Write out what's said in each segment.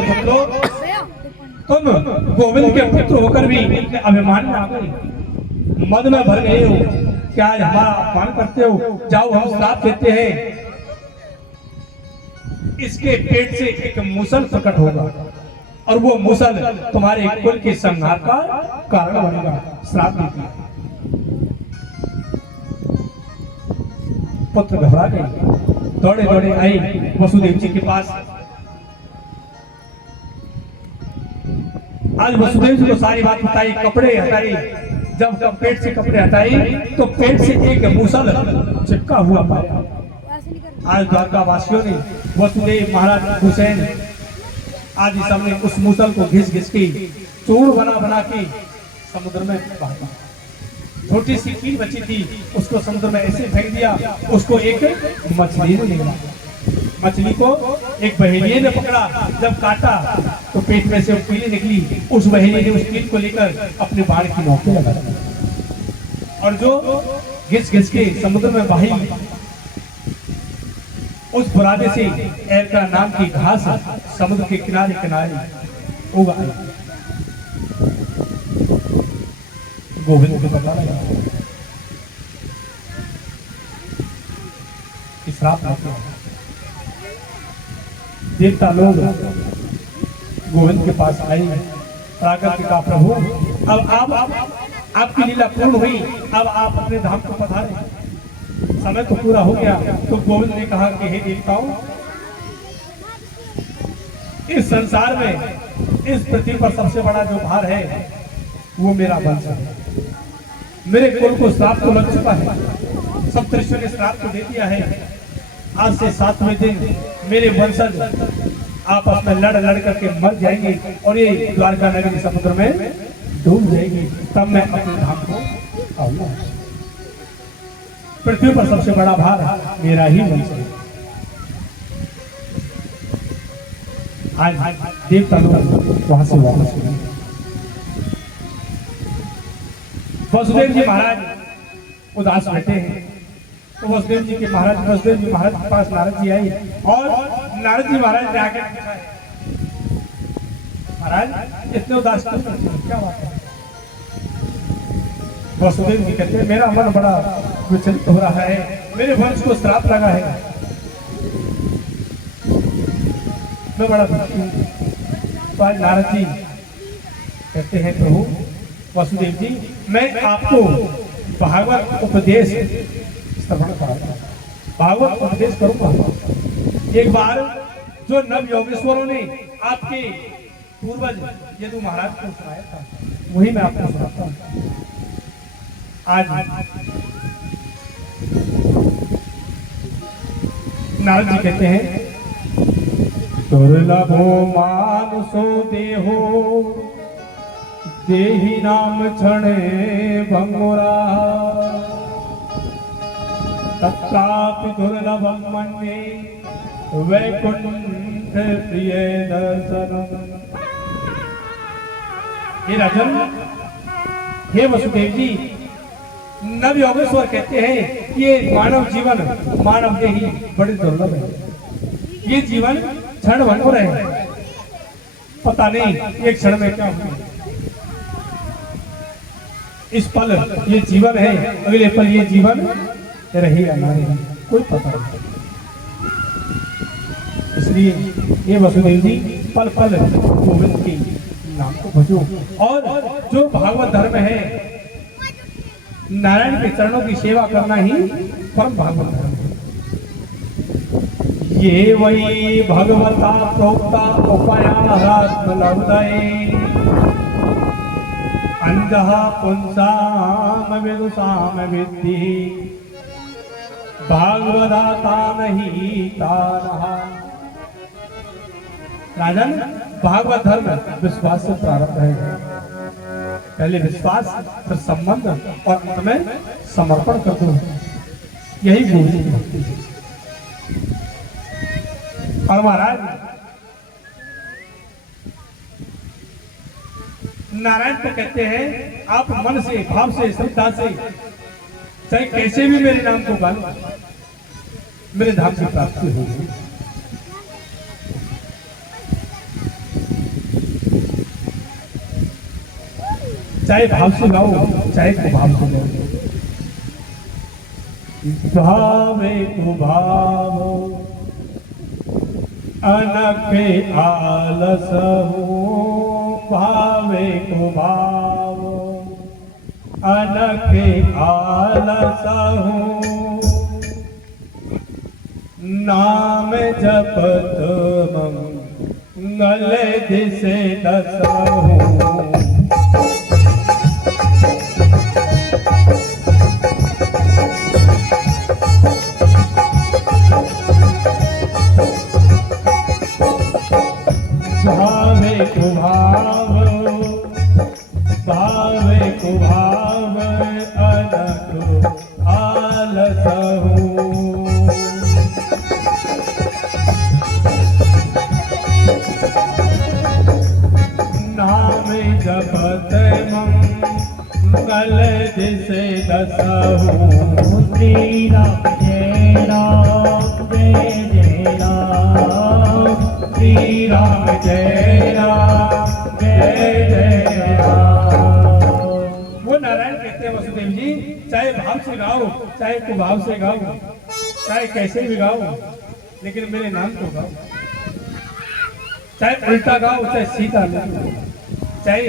पुत्रों, तुम गोविंद के पुत्र होकर भी इनके अभिमान में आ गए, मद में भर गए हो। क्या आज हमारा अपमान करते हो? जाओ, हम श्राप देते हैं, इसके पेट से एक मूसल प्रकट होगा और वो मूसल तुम्हारे कुल के संहार का कारण बनेगा। श्राप देती है। पुत्र घबरा गए, दौड़े दौड़े आई वसुदेव जी के पास। आज वसुदेव जी को सारी बात बताई, कपड़े हटाई। जब पेट से कपड़े हटाई तो पेट से एक मूसल चिपका हुआ पाया। आज द्वारका वासियों ने वसुदेव महाराज हुसैन आदि सबने उस मूसल को घिस घिस के चूर्ण बना बना के समुद्र में बहा दिया। छोटी सी कील बची थी, उसको समुद्र में ऐसे फेंक दिया। उसको एक मछली ने लिया, मछली को एक बहेलिये ने पकड़ा। जब काटा तो पेट में से वो कील निकली। उस बहेलिये ने उस कील को लेकर अपने बाण की नोक पे लगा दिया और जो घिस घिस के समुद्र में बही, उस बुरादे से एरका नाम की घास समुद्र के किनारे किनारे उग आई। गोविंद को पता लगा कि श्राप आते हैं। देवता लोग गोविंद के पास आए, आकर के कहा, प्रभु अब आपकी लीला पूर्ण हुई, अब आप अपने धाम को पधारे, समय तो पूरा हो गया। तो गोविंद ने कहा कि हे देवताओं, इस संसार में, इस पृथ्वी पर सबसे बड़ा जो भार है वो मेरा वंश है। मेरे कुल को श्राप तो लग चुका है, सब ऋषियों ने श्राप को दे दिया है। आज से 7वें दिन मेरे वंशज आपस में लड़ लड़ करके मर जाएंगे और ये द्वारका नगरी समुद्र में डूब जाएगी। तब मैं अपने धाम को आऊंगा। पृथ्वी पर सबसे बड़ा भार मेरा ही वंश है। आज देवता लोग वहां से वापस हुए। वसुदेव जी महाराज उदास बैठे हैं। तो वसुदेव जी महाराज के पास नारद जी आई और नारद जी महाराज ने आकर पूछा, महाराज इतने उदास क्यों करते हैं, क्या बात है? वसुदेव जी कहते हैं, मेरा मन बड़ा विचलित हो रहा है, मेरे वंश को श्राप लगा है, मैं बड़ा दुखी हूं। तो आज नारद जी कहते हैं, प्रभु वसुदेव जी, मैं आपको भागवत उपदेश श्रवण कराऊंगा, भागवत उपदेश करूंगा। एक बार जो नव योगेश्वरों ने आपके पूर्वज यदु महाराज को सुनाया था, वही मैं आपको सुनाता हूँ। आज नारद जी कहते हैं, दुर्लभो मानुषो देहो देहि नाम क्षणे भंगुरा तत्रापि दुर्लभं मन्ये वैकुंठ प्रिय दर्शनम्। हे राजन, हे वसुदेव जी, नव योगेश्वर कहते हैं कि ये मानव जीवन, मानव देही बड़े दुर्लभ है। ये जीवन क्षण भंगुर है, पता नहीं एक क्षण में क्या होगा। इस पल ये जीवन है, अगले पल ये जीवन रहे या ना रहे, कोई पता नहीं। इसलिए ये वसुदेव जी पल पल गोविंद के नाम को भजो। और जो भागवत धर्म है, नारायण के चरणों की सेवा करना ही परम भागवत धर्म है। ये वही भगवता प्रोक्ता उपायारात्मलब्धये अंजः पुंसाम विदुषाम विद्धि भागवदाता नहीं तारहा। राजन, भागवत धर्म विश्वास से प्रारंभ है। पहले विश्वास, फिर संबंध और अंत में समर्पण कर दो। यही गुरु की भक्ति है। और महाराज नारायण को कहते हैं, आप मन से, भाव से, श्रद्धा से, चाहे कैसे भी मेरे नाम को गालो, मेरे धाम की प्राप्ति होगी। चाहे भाव से गाओ चाहे कुभाव से गाओ। भावे कुभाव अनखे आलस हूँ, भावे कुभाव अनखे आलस हूँ, नाम जपत मंगल दिसे दस हूँ। भावे कुभाव भावे कुभाव अनख आलस हूँ, नाम जपत मंगल दिसे दस हूँ। श्री राम जय राम जय जय राम, श्री राम जय राम जय जय राम। वो नारायण कहते हैं वसुदेव जी, चाहे भाव से गाओ चाहे कुभाव से गाओ चाहे कैसे भी गाओ, लेकिन मेरे नाम को गाओ। चाहे उल्टा गाओ चाहे सीधा गाओ, चाहे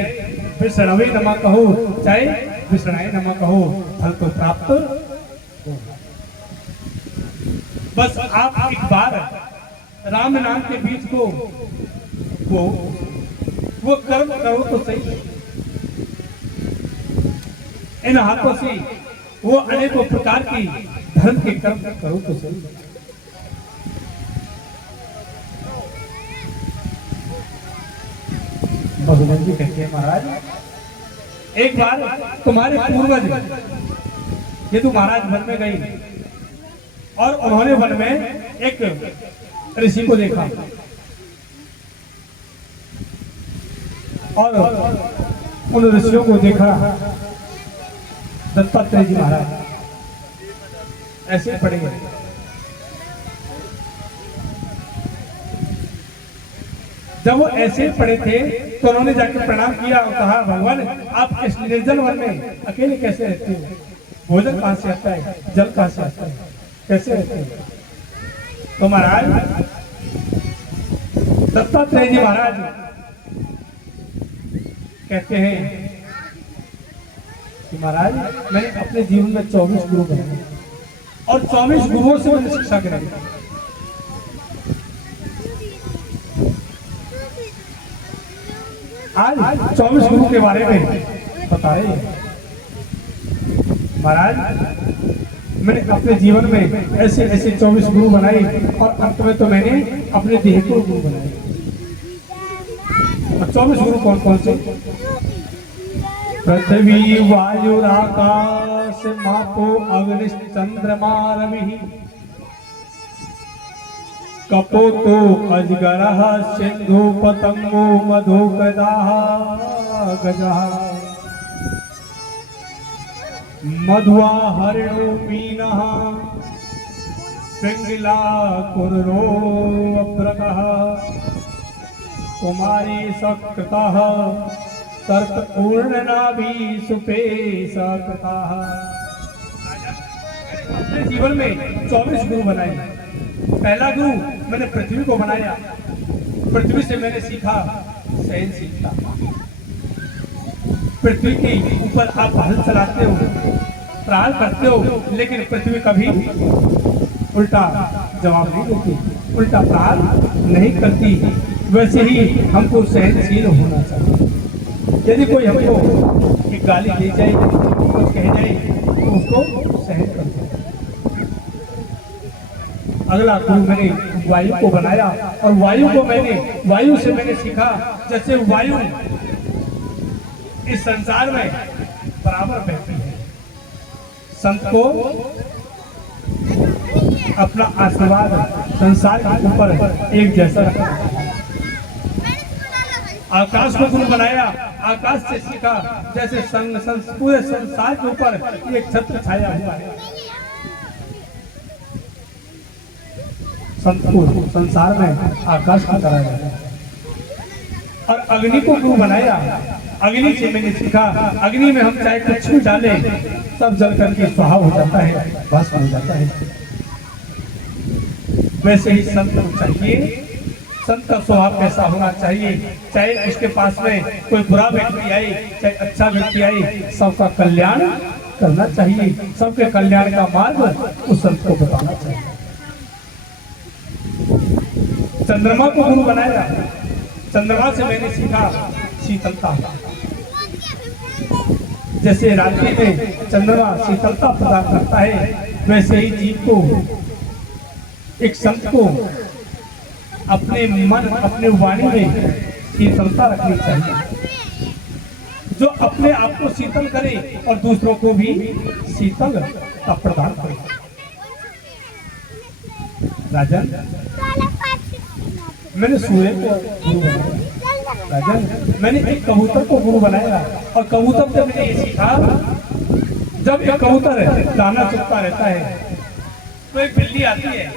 विष्णवे नमः कहो चाहे विष्णाय नमः कहो, फल तो प्राप्त हो। बस आप एक बार राम नाम के बीच को वो कर्म करो तो सही। इन हाथों से वो अनेकों प्रकार की धर्म के कर्म करो तो सही। भगवान जी कहते हैं महाराज, एक बार तुम्हारे पूर्वज यदु महाराज वन में गई और उन्होंने वन में एक ऋषि को देखा और उन ऋषियों को देखा दत्तात्रेय जी महाराज ऐसे पड़े। जब वो ऐसे पड़े थे तो उन्होंने जाकर प्रणाम किया और कहा, भगवान आप इस निर्जल वन में अकेले कैसे रहते हो? भोजन कहाँ से आता है, जल कहाँ से आता है, कैसे रहते हो? तो महाराज दत्तात्रेय जी महाराज कहते हैं कि महाराज मैंने अपने जीवन में 24 गुरु बनाए और 24 गुरुओं से मैंने शिक्षा ग्रहण की। आज 24 गुरु के बारे में बता रहे हैं महाराज, मैंने अपने जीवन में ऐसे ऐसे 24 गुरु बनाए और अंत में तो मैंने अपने देह को गुरु बनाए। और 24 गुरु कौन कौन से? पृथ्वी वायु आकाश मापो अग्नि चंद्रमा रवि, कपोतो अजगरः सिंधु पतंगो मधुकदाः गजः, मधुआ हरिणो मीनः पिंगला कुर्रो अभ्रकः, कुमारी सकृतः सर्प पूर्णनाभि सुपेशकृतः। अपने जीवन में 24 गुरु बनाए। पहला गुरु मैंने पृथ्वी को बनाया, पृथ्वी से मैंने सीखा सहनशीलता। पृथ्वी के ऊपर आप हल चलाते हो, प्रहार करते हो, लेकिन पृथ्वी कभी उल्टा जवाब नहीं देती, उल्टा प्रहार नहीं करती। वैसे ही हमको सहनशील होना चाहिए। यदि कोई हमको एक गाली दे जाए, कुछ कह जाए, तो उसको सहन कर दो। अगला गुरु मैंने वायु को बनाया और वायु से मैंने सीखा जैसे वायु इस संसार में बराबर बहती है। संत को अपना आशीर्वाद संसार के ऊपर एक जैसा रखना। आकाश को गुरु बनाया, आकाश से सीखा जैसे पूरे संसार के ऊपर एक छत्र छाया हुआ है। संत को संसार में आकाश का तरह है। और अग्नि को गुरु बनाया, अग्नि से मैंने सीखा, अग्नि में हम चाहे कुछ भी डालें तब जल करके स्वाहा हो जाता है, भस्म हो जाता है। वैसे ही संत को चाहिए, संत का स्वभाव कैसा होना चाहिए, चाहे उसके पास में कोई बुरा व्यक्ति आए चाहे अच्छा व्यक्ति आए, सबका कल्याण करना चाहिए, सबके कल्याण का मार्ग उस संत को बताना चाहिए। चंद्रमा को गुरु बनाया, चंद्रमा से मैंने सीखा शीतलता। जैसे रात्रि में चंद्रमा शीतलता प्रदान करता है, वैसे ही जीव को, एक संत को अपने मन अपने वाणी में शीतलता रखनी चाहिए, जो अपने आप को शीतल करे और दूसरों को भी शीतल का प्रदान करे। राजन, मैंने सूर्य को गुरु बनाया, राजन मैंने एक कबूतर को गुरु बनाया, और कबूतर से मैंने ये सीखा, जब एक कबूतर दाना चुगता रहता है तो एक बिल्ली आती है,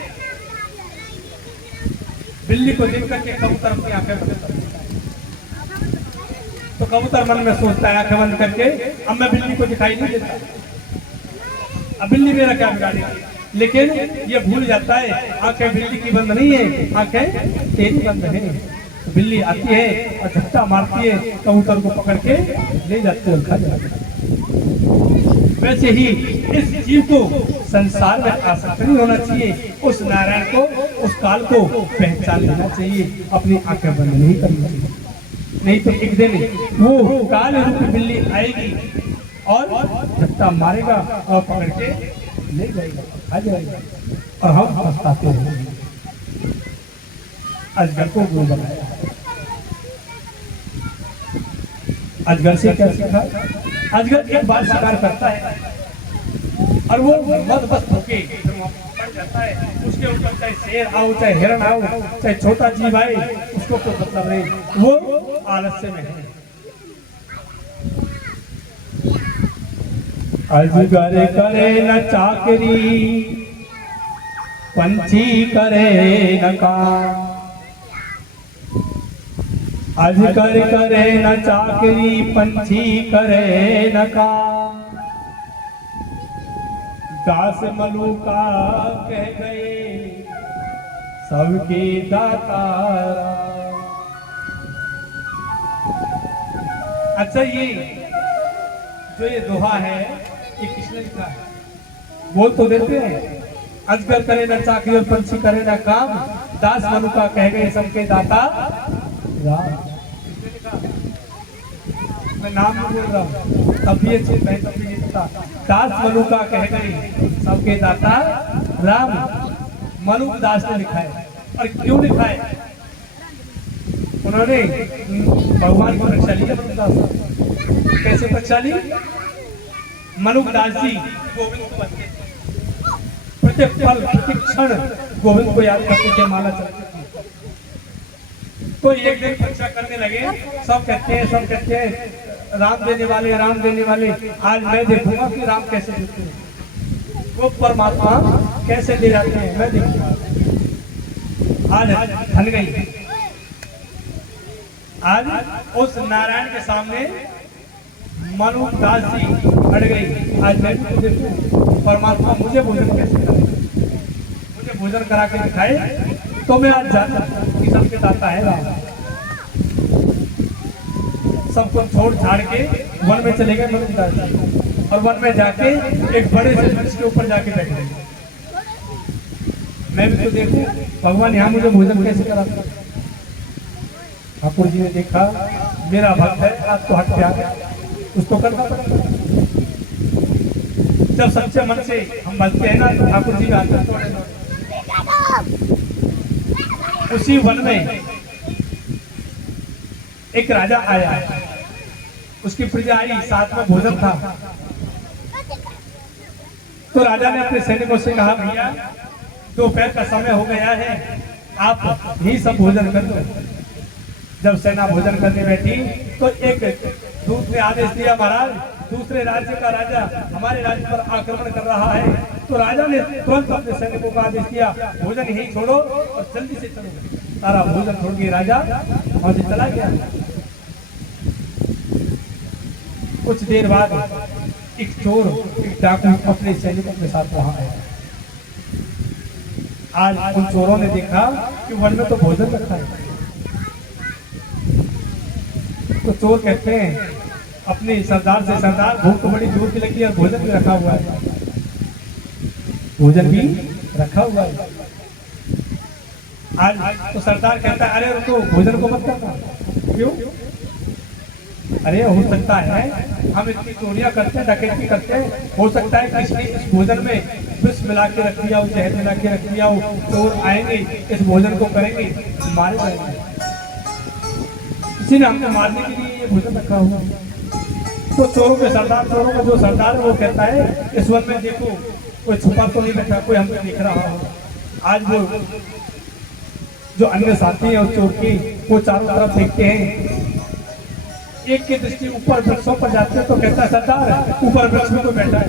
बिल्ली को देख करके कबूतर अपनी आंखें बंद करता है, तो कबूतर मन में सोचता है आंखें बंद करके अब मैं बिल्ली को दिखाई नहीं देता, अब बिल्ली मेरा क्या बिगाड़ेगी, लेकिन ये भूल जाता है आंखें बिल्ली की बंद नहीं है, आंखें तेरी बंद है। तो बिल्ली आती है और झपटा मारती है, कबूतर को पकड़ के ले जाते हैं और खा जाते हैं। वैसे ही इस जीव को संसार में आसक्त नहीं होना चाहिए, उस नारायण को, उस काल को पहचान लेना चाहिए, अपनी आंखें बंद नहीं करनी चाहिए, नहीं तो एक दिन वो काल रूपी बिल्ली आएगी और झपटा मारेगा और पकड़ के ले जाएगा, आ जाएगा, और हम पछताते रहेंगे। अजगर को गुरु बनाया, अजगर से क्या सीखा, अजगर एक बार शिकार करता है और वो मदमस्त होके पड़ जाता है, उसके ऊपर चाहे शेर आओ चाहे हिरण आओ चाहे छोटा जीव आए, उसको तो मतलब नहीं, वो आलस्य में है। अजगर करे न चाकरी, पंछी करे न काम, अजगर करे न चाकरी, पंछी करे न काम, दास मलूका कह गए सबके दातारा। अच्छा, ये जो ये दोहा है ये किसने लिखा है? बोल तो देते हैं, अजगर करे न चाकरी और पंछी करे न काम, दास मलूका कह गए सबके दाता राम। मैं नाम नहीं बोल रहा हूँ, तब भी मैं तब भी लिखता, दास मलूका कह गए सबके दाता राम। मलूक दास ने लिखा है, और क्यों लिखा है? उन्होंने भगवान की परीक्षा ली है। कैसे परीक्षा ली? मलूक दास जी गोविंद को बनते थे, प्रत्येक पल प्रत्येक क्षण गोविंद को याद करते थे, माला चलती थी। तो एक दिन परीक्षा करने लगे, सब कहते हैं राम देने वाले, राम देने वाले, आज मैं देखूंगा कि राम कैसे देते हैं, वो परमात्मा कैसे दे जाते हैं, मैं देखूंगा। आज धन गई, आज उस नारायण के सामने मलूक दास जी अड़ गई, आज मैं भी तो देखूं परमात्मा मुझे भोजन कैसे करे, मुझे भोजन करा के दिखाए, तो मैं आज जानता कि सबके दाता है राम। सबको छोड़ छाड़ के वन में चले गए मलूक दास जी, और वन में जाके एक बड़े से वृक्ष के ऊपर जाके बैठ गए। मैं भी तो देखूं भगवान यहाँ मुझे भोजन कैसे कराते हैं। ठाकुर जी ने देखा मेरा भक्त है, आज तो हट के आ गया, उसको करना पड़ेगा। जब सच्चे मन से हम बचते हैं ना, तो ठाकुर जी आते हैं। उसी वन में एक राजा आया, उसकी प्रजा आई, साथ में भोजन था। तो राजा ने अपने सैनिकों से कहा, भैया दोपहर का समय हो गया है, आप ही सब भोजन कर दो। जब सेना भोजन करने बैठी तो एक दूत ने आदेश दिया, महाराज दूसरे राज्य का राजा हमारे राज्य पर आक्रमण कर रहा है। तो राजा ने तुरंत अपने सैनिकों को आदेश दिया, भोजन यही छोड़ो और जल्दी से चलो। सारा भोजन छोड़ के राजा वहां से चला गया। कुछ देर बाद एक चोर, एक डाकू अपने सैनिकों के साथ वहां आया। आज उन चोरों ने देखा कि वन में तो भोजन रखा है। तो चोर कहते हैं अपने सरदार से, सरदार भूख तो बड़ी जोर की लगी है, भोजन भी रखा हुआ है, भोजन भी रखा हुआ है। आज तो सरदार कहता है अरे तो भोजन को मत करना। क्यों? अरे हो सकता है हम इतनी चोरियां करते हैं, डकैती करते हैं, हो सकता है किसी ने इस भोजन में विष मिला के रख दिया हो, जहर मिला के रख दिया हो, चोर आएंगे इस भोजन को करेंगे, मारे जाएंगे। किसी ने हमने मारने के लिए ये भोजन रखा हुआ। तो चोरों के सरदार, चोरों का जो सरदार है वो कहता है इस वन में देखो कोई छुपा तो नहीं बैठा, कोई हमको देख रहा हो। आज वो जो अन्य साथी हैं उस चोर की, वो चारों तरफ देखते हैं, एक की दृष्टि ऊपर वृक्षों पर जाते हैं तो कहता है सरदार ऊपर वृक्ष में कोई बैठा है।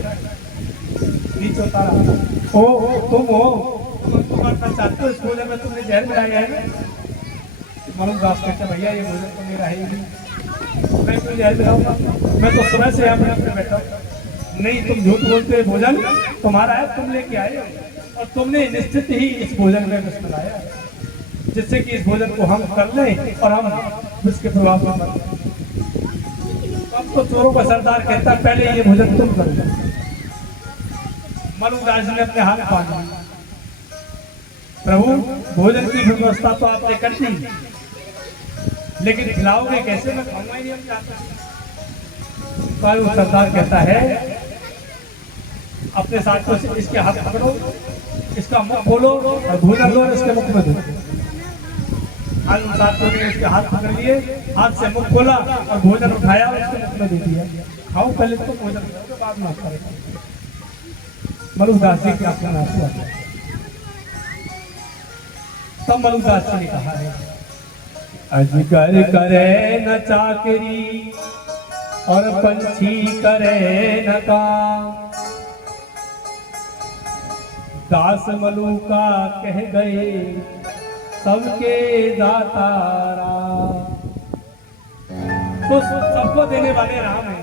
नीचे उतारा, ओ तुम हो, तुम करना चाहते हो इस भोजन में, तुमने जहर मिलाया है ना। मनुदास कहते भैया ये भोजन तो मेरा है ही नहीं, मैं क्यों जहर मिलाऊंगा, मैं तो सुबह से यहाँ पर बैठा हूँ। नहीं तुम झूठ बोलते, भोजन तुम्हारा है, तुम लेके आए और तुमने निश्चित ही इस भोजन में विष मिलाया जिससे कि इस भोजन को हम कर लें और हम विष के प्रभाव में मर जाएं। अब तो चोरों का सरदार कहता है पहले ये भोजन तुम कर लो। मनुदास ने अपने हाथ बांध लिया, प्रभु भोजन की व्यवस्था तो आपने कर दी, लेकिन खिलाओगे कैसे, मैं खाऊंगा ही नहीं, हम चाहते। सरदार कहता है अपने साथियों से इसके हाथ पकड़ो, इसका मुख खोलो और भोजन लो इसके मुख में दो। आज उन साथियों ने उसके हाथ पकड़ लिए, हाथ से मुख खोला और भोजन उठाया और उसके मुख में दे दिया। खाओ पहले तो भोजन खाओ, बाद में आता है। मनुदास जी की आंखों में आंसू आ गए। तब मनुदास जी ने कहा है अजगर करे न चाकरी और पंछी करे न काम, दास मलूका कह गए सबके दातारा। तो सबको देने वाले राम है।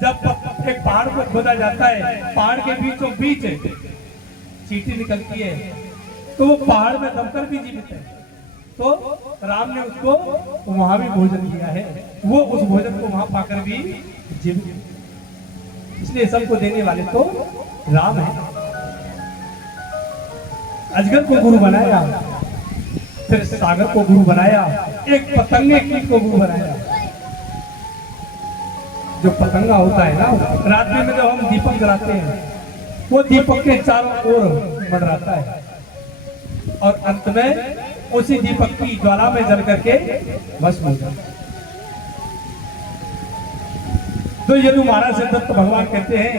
जब एक पहाड़ को खोदा जाता है, पहाड़ के बीचों बीच चींटी निकलती है, तो वो पहाड़ में दबकर भी जीवित है। तो राम ने उसको वहां भी भोजन दिया है, वो उस भोजन को वहां पाकर भी जीवित। इसलिए सबको देने वाले तो राम है। अजगर को गुरु बनाया, फिर सागर को गुरु बनाया, एक पतंगे की को गुरु बनाया। जो पतंगा होता है ना, रात्रि में जब हम दीपक जलाते हैं, वो दीपक के चारों ओर मंडराता है और अंत में उसी दीपक की ज्वाला में जल करके भस्म हो जाता है। तो यदु महाराज से दत्त भगवान कहते हैं,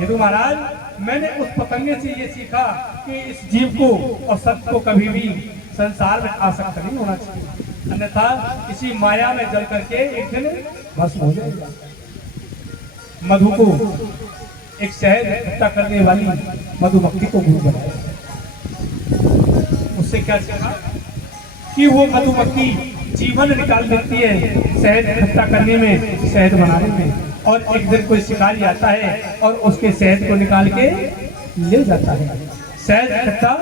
यदु महाराज मैंने उस पतंगे से ये सीखा कि इस जीव को और सत्य को कभी भी संसार में आसक्त नहीं होना चाहिए, अन्यथा इसी माया में जल करके एक दिन भस्म हो जाएगा। मधु को एक शहद इकट्ठा करने वाली मधुमक्खी को गुरु बनाया। उससे क्या सीखा कि वो मधुमक्खी जीवन निकाल देती है शहद इकट्ठा करने में, शहद बनाने में, और एक दिन कोई शिकारी आता है और उसके शहद को निकाल के ले जाता है। शहद इकट्ठा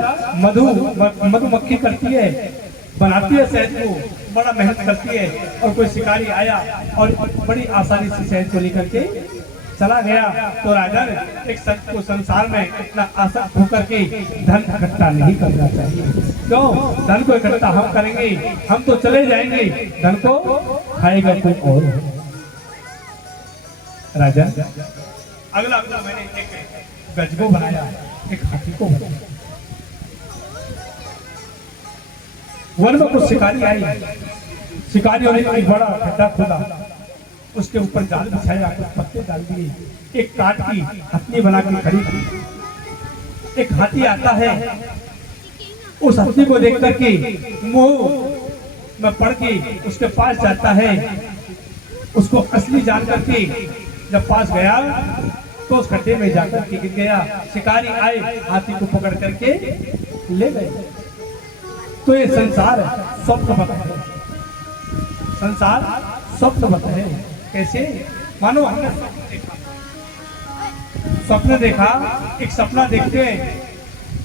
मधुमक्खी करती है, बनाती है शहद को, बड़ा मेहनत करती है, और कोई शिकारी आया और बड़ी आसानी से शहद को लेकर के चला गया। तो राजन एक संत को संसार में इतना आसक्त होकर के धन इकट्ठा नहीं करना चाहिए। क्यों? धन को इकट्ठा हम करेंगे, हम तो चले जाएंगे, धन को खाएगा कोई और। राजन अगला मैंने एक गज को बनाया, एक हाथी को बनाया। वन में कुछ शिकारी आई, शिकारियों ने एक बड़ा गड्ढा खोदा, उसके ऊपर जाल बिछाया, कुछ पत्ते डाल दिए, एक काठ की हथनी बना के खड़ी की। एक हाथी आता है, उस हथनी को देख करके मुंह में पड़ के उसके पास जाता है, उसको असली जान करके जब पास गया तो उस गड्ढे में जाकर के गिर गया। शिकारी आए, हाथी को पकड़ करके ले गए। तो ये संसार स्वप्न बना है, संसार स्वप्न बताए। कैसे? मानो हमने स्वप्न देखा। एक सपना देखते हैं,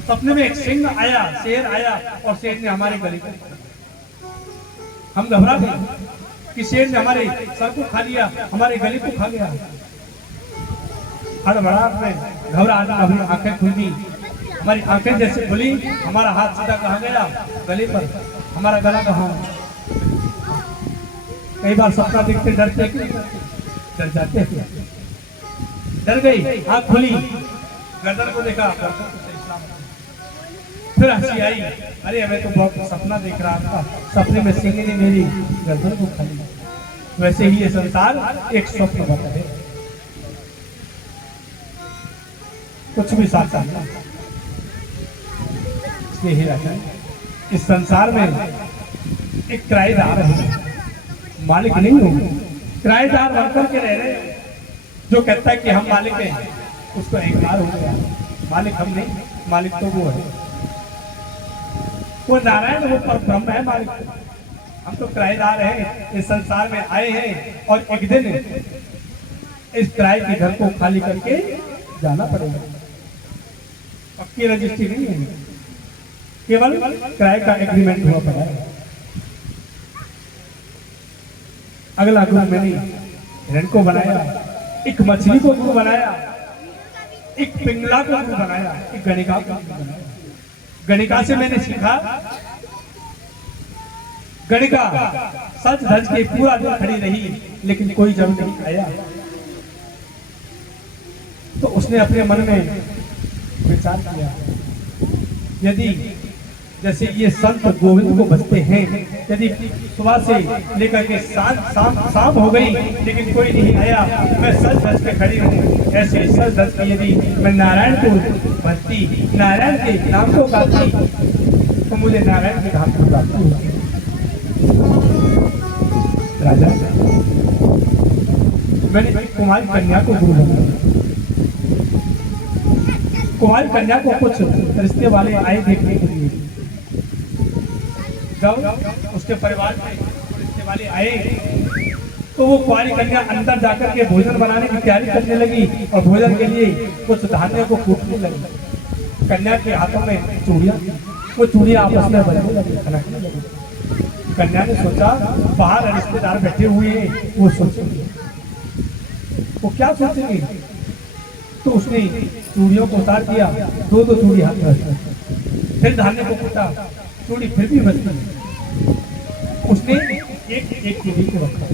सपने में एक सिंह आया, शेर आया और शेर ने हमारे गले को, हम घबरा गए कि शेर ने हमारे सर को खा लिया, हमारे गले को खा गया। हड़बड़ाहट में घबराहट में हमारी आंखें खुल गई। हमारी आंखें जैसे खुली, हमारा हाथ सीधा कहाँ गया? गले पर। हमारा गला कहाँ? कई बार सपना देखते डरते कि डर जाते हैं। डर गई, आंख खुली, गर्दन को देखा, फिर हंसी आई। अरे मैं तो बहुत सपना देख रहा था, सपने में सिंह ने मेरी गर्दन को खा लिया। वैसे ही ये संसार एक स्वप्न बता है, कुछ भी साथ है। इसलिए ही रहता है इस संसार में एक किराएदार है, मालिक नहीं हो। किराएदार बनकर के रह रहे, जो कहता है कि हम मालिक हैं उसको अहंकार हो गया। मालिक हम नहीं, मालिक तो वो है, वो नारायण, वो परब्रह्म है मालिक। हम तो किराएदार हैं, इस संसार में आए हैं और एक दिन इस किराए के घर को खाली करके जाना पड़ेगा। पक्की रजिस्ट्री नहीं है, केवल किराए का एग्रीमेंट हुआ पड़ा है। अगला गुरु मैंने हिरण को बनाया, एक मछली को गुरु बनाया, एक पिंगला को गुरु बनाया, एक गणिका को गुरु बनाया। गणिका से मैंने सीखा, गणिका सच धज के पूरा दिन खड़ी रही लेकिन कोई जब नहीं आया। तो उसने अपने मन में विचार किया, यदि जैसे ये संत गोविंद को बचते हैं, यदि सुबह से लेकर के शाम हो गई लेकिन कोई नहीं आया, मैं सच धज के खड़ी हूँ। ऐसे सच धज के यदि मैं नारायण को भजती, नारायण के नाम को गाती, तो मुझे नारायण के धाम को प्राप्ति होगी। राजा, मैंने कुमारी कन्या को गुरु बनाया। कुमारी कन्या को कुछ रिश्ते वाले आए देखने के लिए। जब उसके परिवार में रिश्ते वाले आए तो वो कुमारी कन्या अंदर जाकर के भोजन बनाने की तैयारी करने लगी और भोजन के लिए कुछ धान्य को कूटने लगी। कन्या के हाथों में चूड़ियां, वो चूड़ियां आपस में बजने लगी, खनकने लगी। कन्या ने सोचा बाहर रिश्तेदार बैठे हुए हैं, वो सोचेंगे, वो क्या सोचेंगे? तो उसने चूड़ियों को उतार दिया, दो चूड़ी हाथ में, फिर धान्य को कूटा, चूड़ी फिर भी बचती। उसने एक चूड़ी को रखा,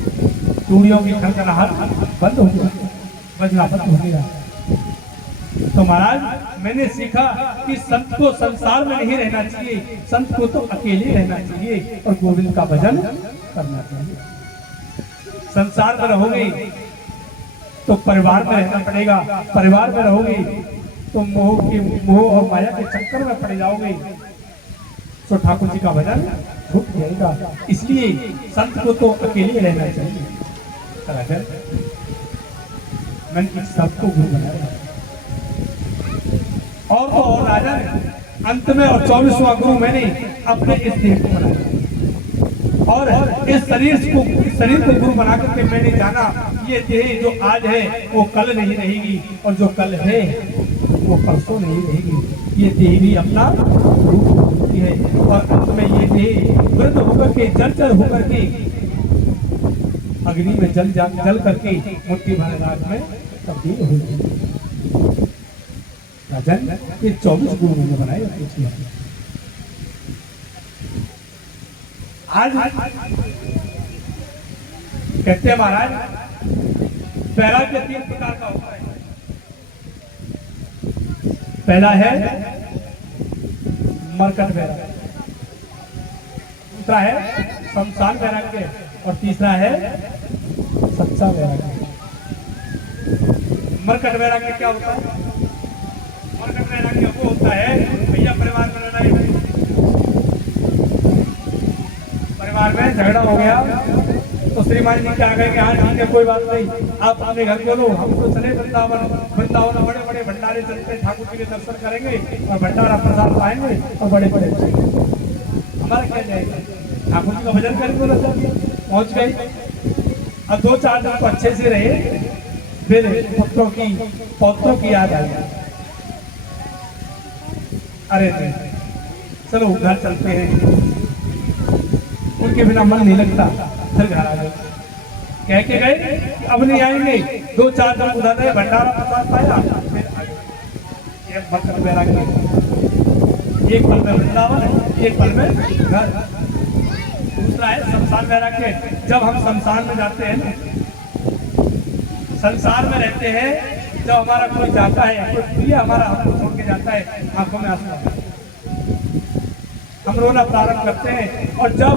चूड़ियों की खनखनाहट बंद हो गया, बजना बंद हो गया। तो महाराज मैंने सीखा कि संत को संसार में नहीं रहना चाहिए, संत को तो अकेले रहना चाहिए और गोविंद का भजन करना चाहिए। संसार में रहोगे तो परिवार में रहना पड़ेगा, परिवार में रहोगे तो मोह और माया के चक्कर में पड़ जाओगे, तो ठाकुर जी का भजन छूट जाएगा। इसलिए संत को तो अकेले रहना चाहिए। मैंने सबको गुरु बनाया और तो और राजा ने अंत में और 24वां गुरु मैंने अपने इस देह को बनाया और इस शरीर को गुरु बना करके मैंने जाना ये देह जो आज है वो कल नहीं रहेगी और जो कल है वो परसों नहीं रहेगी। ये देह भी अपना रूप होती है और अंत में ये देह वृद्ध होकर के जल होकर के अग्नि में जल करके मुट्ठी भर रात में तब्दील होगी। राजन ये 24 गुरु मैंने बनाए। आज कहते हैं महाराज वैराग्य 3 प्रकार का होता है। पहला है मरकट वैराग्य, दूसरा है शमशान वैराग्य और तीसरा है सच्चा वैराग्य। मरकट वैराग्य क्या होता है? मरकट वैराग्य वो होता है भैया परिवार में लड़ाई, परिवार में झगड़ा हो गया तो श्रीमान जी क्या कहेंगे, हाँ ठीक है कोई बात नहीं, आप अपने घर चलो, हम तो चले वृंदावन। वृंदावन बड़े बड़े भंडारे चलते, ठाकुर जी के दर्शन करेंगे और भंडारा प्रसाद पाएंगे और बड़े बड़े हमारा क्या जाएगा, ठाकुर जी का भजन करेंगे। पहुंच गए अब 2-4 दिन तो अच्छे से रहे, फिर पौत्रों की याद आई। अरे नहीं, चलो घर चलते हैं, उनके बिना मन नहीं लगता। फिर घर आ गए, कह के गए अब नहीं आएंगे। 2-4 दिन उधर रहे, भंडारा प्रसाद पाया, फिर आ गए। एक भक्त बैरागी, एक पल में वृंदावन, एक पल में घर। दूसरा है शमशान वैराग्य। जब हम शमशान में जाते हैं ना, संसार में रहते हैं, जब हमारा कोई जाता है, कोई प्रिय हमारा हमको छोड़ के जाता है, आंखों में आंसू आता है, हम रोना प्रारंभ करते हैं। और जब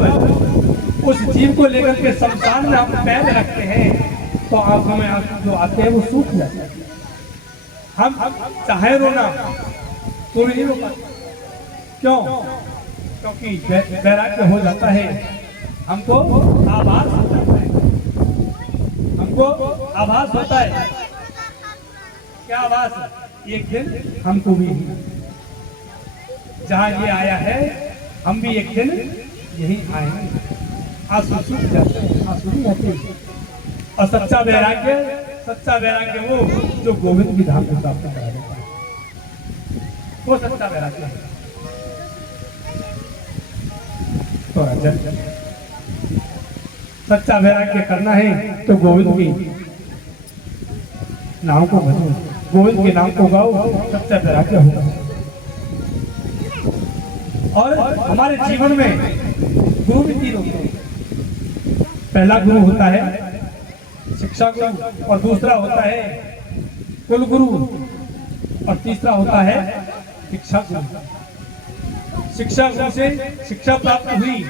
उस जीव को लेकर के शमशान में हम पैर रखते हैं, तो आंखों में आंसू जो आते हैं वो सूख जाते हैं। हम चाहे रोना तो भी नहीं रो पाते। क्यों? क्योंकि वैराग्य हो जाता है, हमको आभास होता है, हमको आभास होता है। क्या आभास? एक दिन हमको भी जहाँ ये आया है, हम भी एक दिन यही आएंगे। आंसू सूख जाते हैं, आंसू नहीं आते। और सच्चा वैराग्य वो जो गोविंद की धाम को प्राप्त करा देता है, वो सच्चा वैराग्य है। तो सच्चा वैराग्य करना है तो गोविंद की नाम को भजो, गोविंद के नाम को गाओ, सच्चा वैराग्य होगा। और हमारे जीवन में गुरु भी 3 होते हैं। पहला गुरु होता है शिक्षा गुरु, और दूसरा होता है कुल गुरु, और तीसरा होता है शिक्षा गुरु। शिक्षा गुरु से शिक्षा प्राप्त हुई।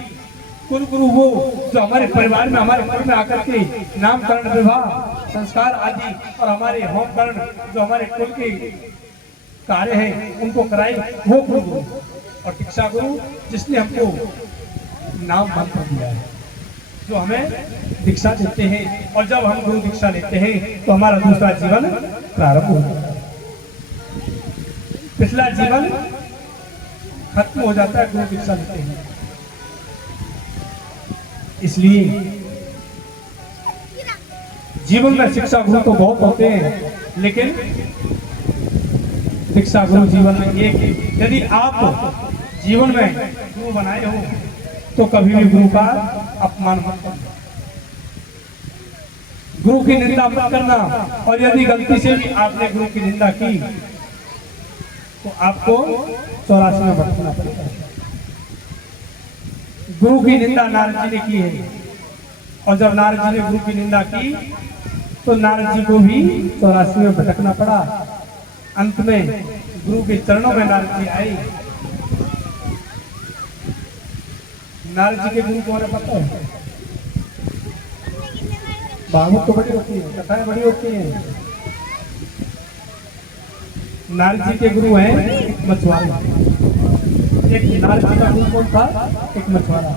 कुल गुरु वो जो हमारे परिवार में, हमारे घर में आकर के नामकरण, विवाह, संस्कार आदि और हमारे होमकरण जो हमारे कुल के कार्य हैं उनको कराए, वो कुल गुरु। और शिक्षा गुरु जिसने हमको नाम मंत्र दिया है, जो हमें दीक्षा देते हैं। और जब हम गुरु दीक्षा लेते हैं तो हमारा दूसरा जीवन प्रारंभ हो जाता है। पिछला जीवन खत्म हो जाता है गुरु दीक्षा लेते हैं। इसलिए जीवन में शिक्षा गुरु तो बहुत होते हैं, लेकिन शिक्षा गुरु जीवन में एक। यदि आप जीवन में गुरु बनाए हो तो कभी भी गुरु का अपमान मत करना, गुरु की निंदा मत करना। और यदि गलती से भी आपने गुरु की निंदा की तो आपको 84 में भटकना पड़ेगा। गुरु की निंदा नारद जी ने की है, और जब नारद जी ने गुरु की निंदा की तो नारद जी को भी 84 में भटकना पड़ा। अंत में गुरु के चरणों में नारद जी आए। नारद जी के गुरु कौन है पता है? भागवत तो बड़ी होती है, कथाएं बड़ी होती हैं। नारद जी के गुरु हैं मछुआरा। एक नारद जी का गुरु कौन था? एक मछुआरा।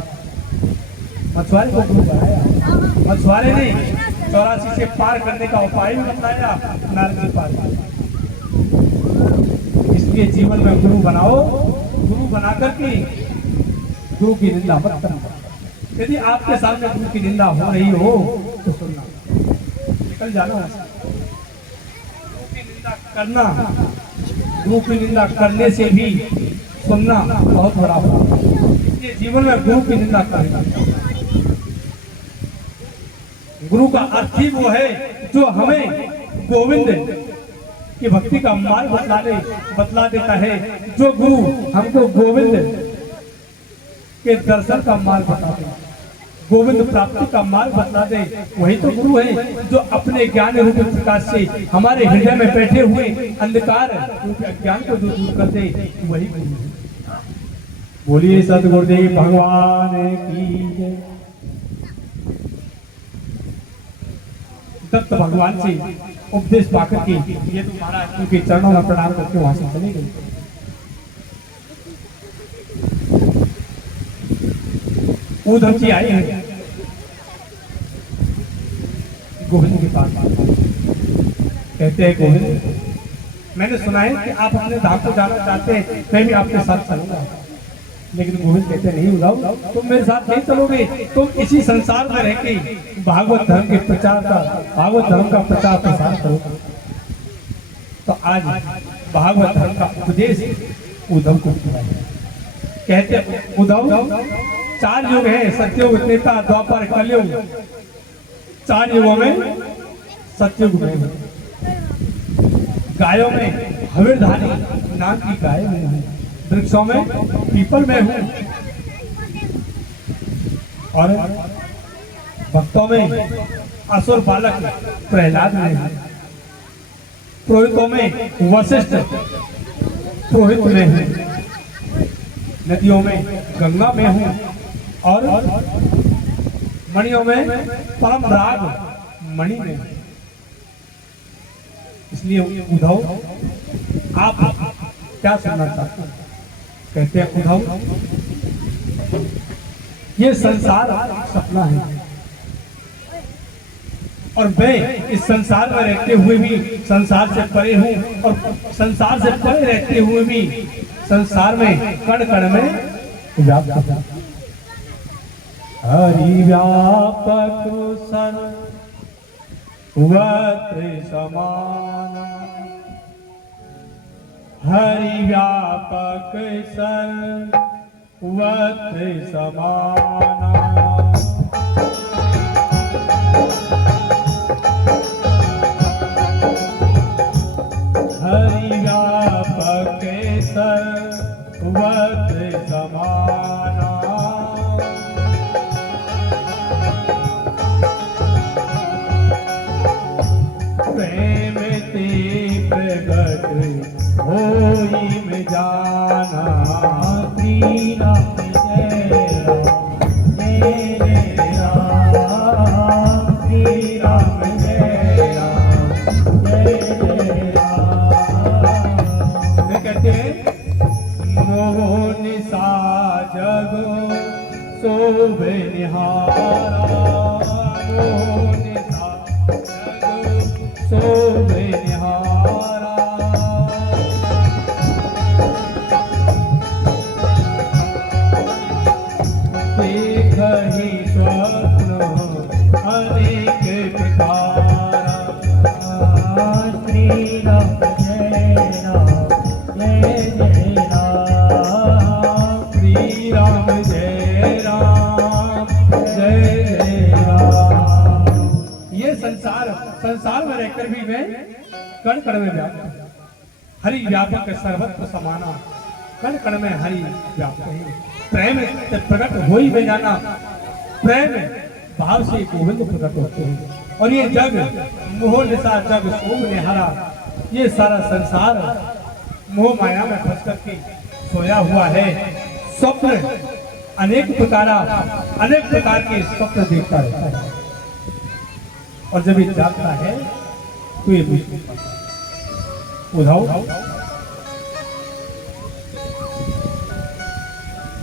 मछुआरे को गुरु बनाया। मछुआरे ने 84 से पार करने का उपाय भी बताया, नारद जी पार किया। इसलिए जीवन में गुरु बनाओ, गुरु बना करके गुरु की निंदा मत करना। यदि आपके सामने गुरु की निंदा हो रही हो तो सुनना, निकल जाना। गुरु की निंदा करना, गुरु की निंदा करने से भी सुनना बहुत बड़ा होगा। इसलिए जीवन में गुरु की निंदा करना। गुरु का अर्थ ही वो है जो हमें गोविंद की भक्ति का मार्ग बतला देता है। जो गुरु हमको गोविंद के दर्शन का मार्ग बता दे, गोविंद प्राप्ति का मार्ग बता दे, वही तो गुरु है। जो अपने ज्ञान रूप प्रकाश से हमारे हृदय में बैठे हुए अंधकार रूप अज्ञान को जो दूर कर दे, वही गुरु है। बोलिए सद्गुरुदेव भगवान की जय। दत्त भगवान से उपदेश पाकर के ये तो महाराज उनके चरणों में प्रणाम करके वहां से चले गए। उद्धव जी आए हैं गोविंद के पास, कहते हैं गोविंद मैंने सुना है कि आप अपने धाम को जाना चाहते हैं, मैं भी आपके साथ चलूंगा। लेकिन गोविंद कहते नहीं उदाऊ, तुम मेरे साथ नहीं चलोगे, तुम इसी संसार में रह के भागवत धर्म के प्रचार का, भागवत धर्म का प्रचार प्रसार करो। तो आज भागवत धर्म का उपदेश उद्धव को कहते, उद्धव 4 युग है, सतयुग, त्रेता, द्वापर, कलयुग। 4 युगों में सतयुग में गायों में हविरधानी नाम की गाय में हूँ, वृक्षों में पीपल में हूँ, और भक्तों में असुर बालक प्रहलाद में हूँ, पुरोहितों में वशिष्ठ पुरोहित में हूँ, नदियों में गंगा में हूँ, और मणियों में परम राग मणि में हूँ। इसलिए उद्धव आप क्या सुनना चाहते हैं? कहते हैं उद्धव, ये संसार सपना है, और मैं इस संसार में रहते हुए भी संसार से परे हूँ, और संसार से परे रहते हुए भी संसार में कण कण में व्याप्त हूँ। हरि व्यापक सर्वत्र समान, हरि व्यापक सर्वत्र समान, हरि व्यापक सर्वत्र समान, प्रेम ते प्रगट होई में जाना, श्री राम जय राम, श्री राम जय राम, जय राम। कहते हैं मोह निशा जग शोभे निहारा, मोह निशा शोभे निहारा, देखहि स्वप्न अनेक प्रकारा, श्री राम जय राम, जय राम, श्री राम जय राम, जय राम। ये संसार में रहकर भी मैं कण कण में व्याप्त, हरि व्यापक सर्वत्र समाना, कण कण में हरि व्याप्त है। प्रेम से प्रकट हो ही में जाना, प्रेम भाव से गोविंद प्रकट होते हैं। और ये जग मोह निशा जग शोभ निहारा, ये सारा संसार मोह माया में फंस करके सोया हुआ है। स्वप्न अनेक प्रकार के स्वप्न देखता रहता है, और जब ये जागता है तो ये मुश्किल पड़ता है। उद्धव,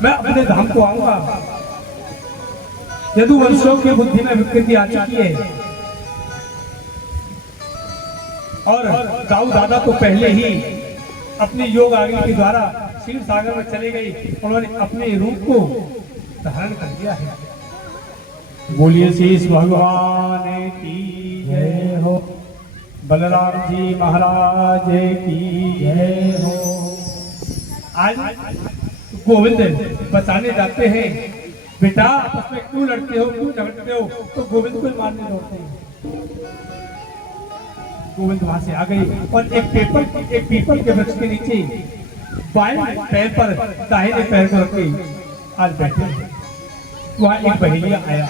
मैं अपने धाम को आऊंगा, यदुवंशियों की बुद्धि में विकृति आ चुकी है, और दाऊ दादा तो पहले ही अपनी योग आज्ञा के द्वारा क्षीर सागर में चले गई, उन्होंने अपने रूप को धारण कर दिया है। बोलिए शीश भगवान की जय हो, बलराम जी महाराज की जय हो। आज गोविंद बचाने जाते हैं, बेटा आपस में क्यों लड़ते हो, क्यों झगड़ते हो, तो गोविंद को मारने दौड़ते हैं। गोविंद वहां से आ गई और एक पीपल के वृक्ष के नीचे बाएं पैर पर दाहिने पैर को रख के आज बैठे। वहां एक बहेलिया आया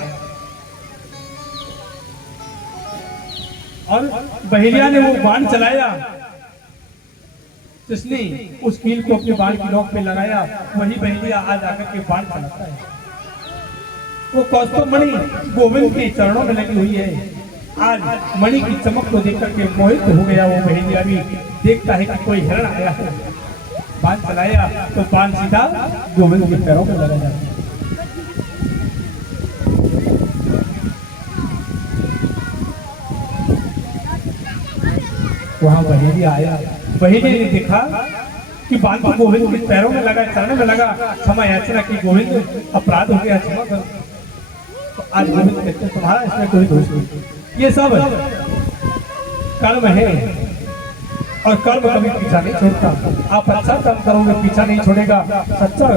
और बहेलिया ने वो बाण चलाया, जिसने उस कील को अपने बाण की नोक पे लगाया, वही बहेलिया आज आकर के बाण चलाता है। वो कौस्तुभ मणि गोविंद के चरणों में लगी हुई है। आज मणि की चमक को देखकर के मोहित हो गया वो बहेलिया भी। देखता है कि कोई हिरण आया है, बाण चलाया तो बाण सीधा गोविंद के पैरों में लगा जाता है। वहां बहेलिया आया, बहेलिया ने देखा कि बांधो गोविंद के पैरों में लगा, चरणों में लगा, क्षमा याचना की, गोविंद अपराध हो गया, क्षमा करो। तो आज गोविंद कहते हैं तुम्हारा इसमें कोई दोष नहीं, ये सब कर्म है और कर्म कभी पीछा नहीं छोड़ता। आप अच्छा कर्म करोगे पीछा नहीं छोड़ेगा सच्चा,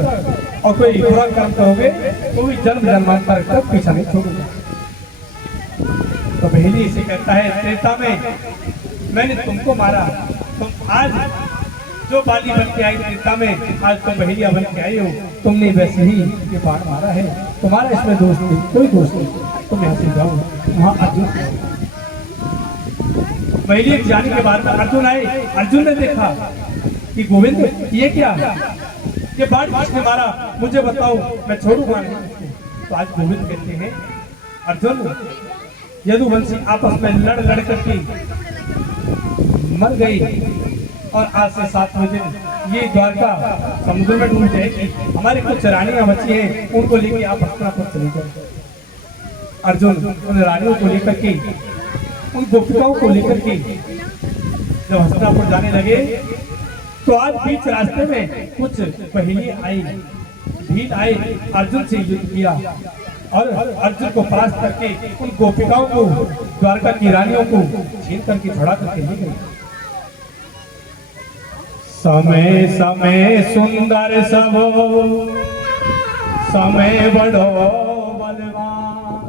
और कोई बुरा कर्म करोगे तो भी जन्म जन्मांतर तक पीछा नहीं छोड़ेगा। तो बहेली इसे कहता है त्रेता में मैंने तुमको मारा, तुम आज जो बाली बन के आई त्रेता में, आज तुम बहेलिया बन के आई हो, तुमने वैसे ही ये बाण मारा है, तुम्हारा इसमें दोष नहीं, कोई दोष नहीं, तुम यहाँ से जाओ। वहाँ अर्जुन बहेलिया जाने के बाद अर्जुन आए, अर्जुन ने देखा कि गोविंद ये क्या, ये बाण किसने मारा, मुझे बताओ, मैं छोड़ूंगा नहीं। तो आज गोविंद कहते हैं अर्जुन यदुवंशी आपस में लड़ लड़ करके मर गई, और आज से 7वें दिन ये द्वारका समुद्र में डूब जाएगी। हमारे कुछ रानियां बची हैं, उनको लेके आप हस्तिनापुर चले जाओ। अर्जुन उन रानियों को लेकर के, उन गोपिकाओं को लेकर के जब हस्तिनापुर जाने लगे, तो आज बीच रास्ते में कुछ बहेली आई, भील आई, अर्जुन से युद्ध किया और अर्जुन को परास्त करके उन गोपिकाओं को, द्वारका की रानियों को छीन करके छुड़ा करके ले गए। समय समय सुंदर सब, समय बड़ो बलवान,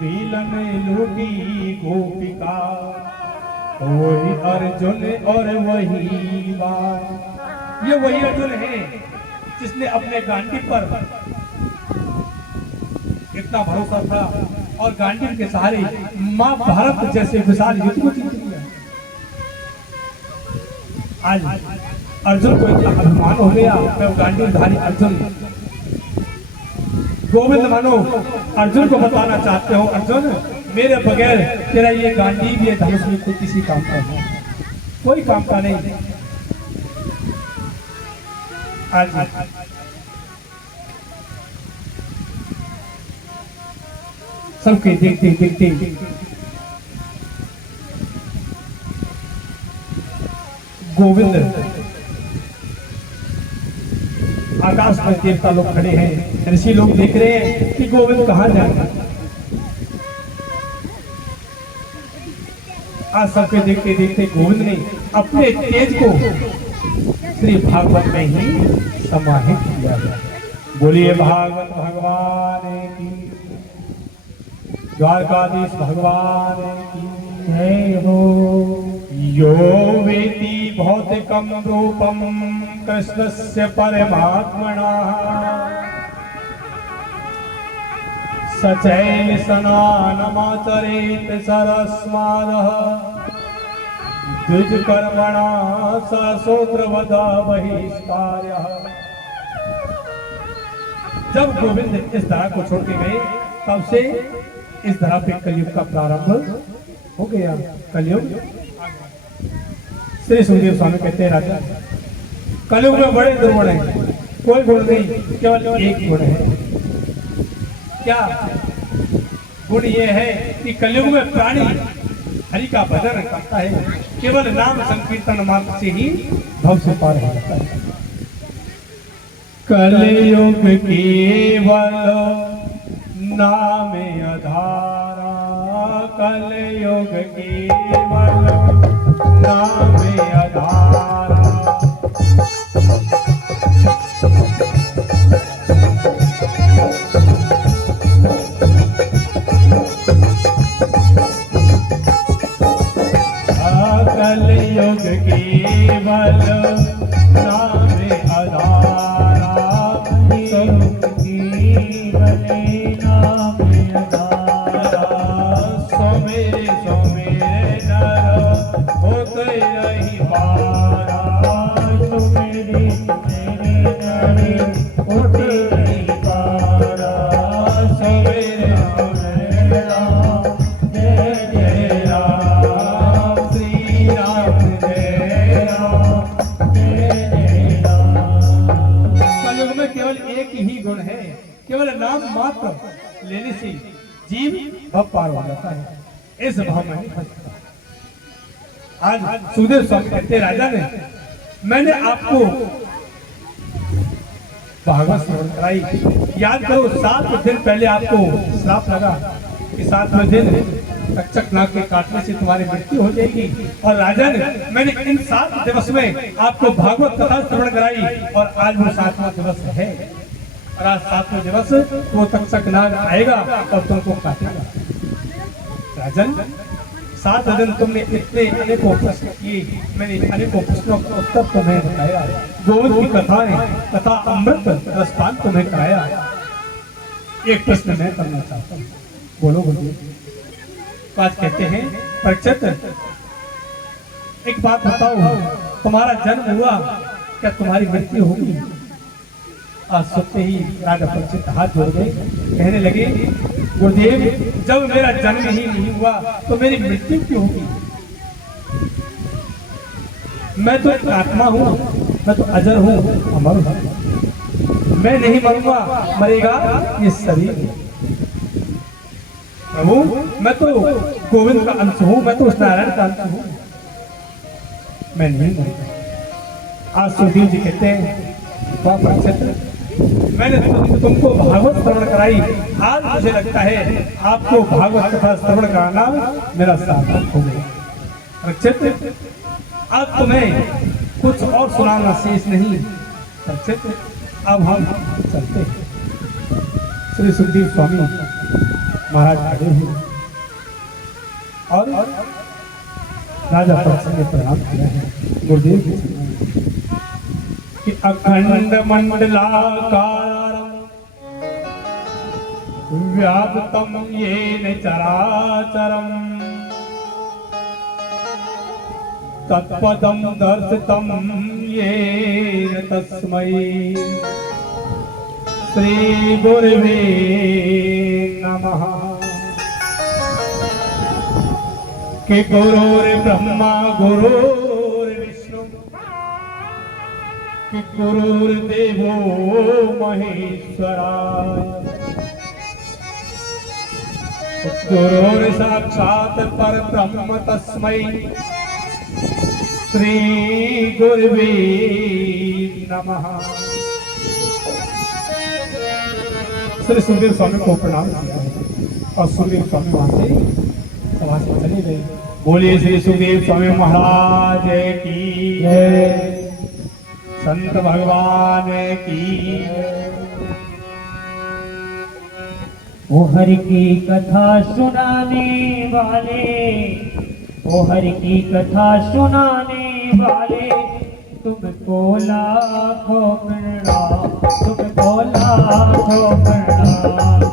भीलन लूटी गोपिका, वही अर्जुन और वही बाण। ये वही अर्जुन है जिसने अपने गांडी पर इतना भरोसा था और गांडी के सहारे मां भारत जैसे विशाल युद्ध को जीत लिया। आज अर्जुन को इतना अभिमान हो गया, मैं गांडीधारी अर्जुन। गोविंद मानो अर्जुन को बताना चाहते हो, अर्जुन मेरे बगैर तेरा ये गांडी भी धनुष में कोई किसी काम का नहीं, कोई काम का नहीं। आज सबके देखते देखते गोविंद आकाश में देवता लोग खड़े हैं, ऋषि लोग देख रहे हैं कि गोविंद कहां जाए। आज सबके देखते देखते गोविंद ने अपने तेज को श्री भागवत में ही समाहित किया है। बोलिए भागवत भगवान की, द्वारकाधीश भगवान की जय हो। यो वेति भौतिकं रूपं कृष्णस्य परमात्मनः, सचैल स्नानमाचरेत् सरस्मादः, द्विजकर्मणा सशूद्रवध बहिष्कार्यः। जब गोविंद इस धरा को छोड़ के गए, तब से इस धरा पे कलयुग का प्रारंभ हो गया। कलयुग श्री सुखदेव स्वामी कहते हैं राजा, कलयुग में बड़े दुर्गुण हैं, कोई गुण नहीं, केवल एक गुण है। क्या गुण ये है कि कलयुग में प्राणी हरि का भजन करता है, केवल नाम संकीर्तन मात्र से ही भव से पार हो जाता है। कलयुग केवल नाम आधारा, कलयुग केवल नाम आधारा। कलयुग केवल नाम आधारा, कलयुग केवल नाम आधारा। सवेरे सवेरे नर होते रही पारा, सवेरे सवेरे नर होते रही पारा। सवेरे सवेरे राम जय जय राम, श्री राम जय राम जय जय राम। कलयुग में केवल एक ही गुण है, केवल नाम मात्र लेने से जीव भव पार हो जाता है, इस भाव में नहीं फंसता। आज सुखदेव स्वामी कहते राजा ने मैंने आपको भागवत श्रवण कराई। याद करो 7 दिन पहले आपको श्राप लगा कि 7वें दिन तक्षक नाग के काटने से तुम्हारी मृत्यु हो जाएगी। और राजन, मैंने इन 7 दिवस में आपको भागवत कथा श्रवण कराई और आज वो 7वां दिवस है। और आज 7वें दिवस वो तक्षक नाग आएगा और तुमको काटेगा। राजन, 7 दिन तुमने इतने अनेकों प्रश्न किए, मैंने अनेकों प्रश्नों का उत्तर तुम्हें बताया। गोविंद की कथाएं तथा अमृत रसपान तुम्हें कराया। एक प्रश्न मैं करना चाहता हूँ, बोलो बोलो। आज कहते हैं परीक्षित, एक बात बताओ, तुम्हारा जन्म हुआ, क्या तुम्हारी मृत्यु होगी? आज सुनते ही राजा परीक्षित हाथ जोड़ गए, कहने लगे गुरुदेव, जब मेरा जन्म ही नहीं हुआ तो मेरी मृत्यु क्यों होगी? मैं तो एक आत्मा हूँ, मैं तो अजर हूँ, अमर हूँ। मैं नहीं मरूंगा, मरेगा ये शरीर। प्रभु, मैं तो गोविंद का अंश हूँ, मैं तो उस नारायण का अंश हूँ, मैं नहीं मरूंगा। आज सुखदेव जी कहते हैं परीक्षित, मैंने तुमको भागवत श्रवण कराई, आज मुझे लगता है आपको भागवत कथा श्रवण कराना मेरा सार्थक हो गया। परीक्षित, अब तुम्हें कुछ और सुनाना शेष नहीं। परीक्षित, अब हम चलते हैं। श्री सुखदेव स्वामी महाराज खड़े हुए और राजा परीक्षित ने प्रणाम किया है। गुरुदेव जी कि अखंड मंडलाकारं व्याप्तं येन चराचरं तत्पदं दर्शितं येन तस्मै श्री गुरुवे नमः। कि गुरुर्ब्रह्मा गुरुर्विष्णु कि गुरुर्देवो महेश्वराय गुरुर् साक्षात् परब्रह्म तस्मै श्री गुरुवे नमः। श्री सुखदेव स्वामी को प्रणाम किया और सुखदेव स्वामी वहां से सभा से चले गए। बोलिए श्री सुखदेव स्वामी महाराज की जय, संत भगवान की। ओ हरि की कथा सुनाने वाले, ओ हरि की कथा सुनाने वाले, तुमको लाखों प्रणाम, तुमको लाखों प्रणाम।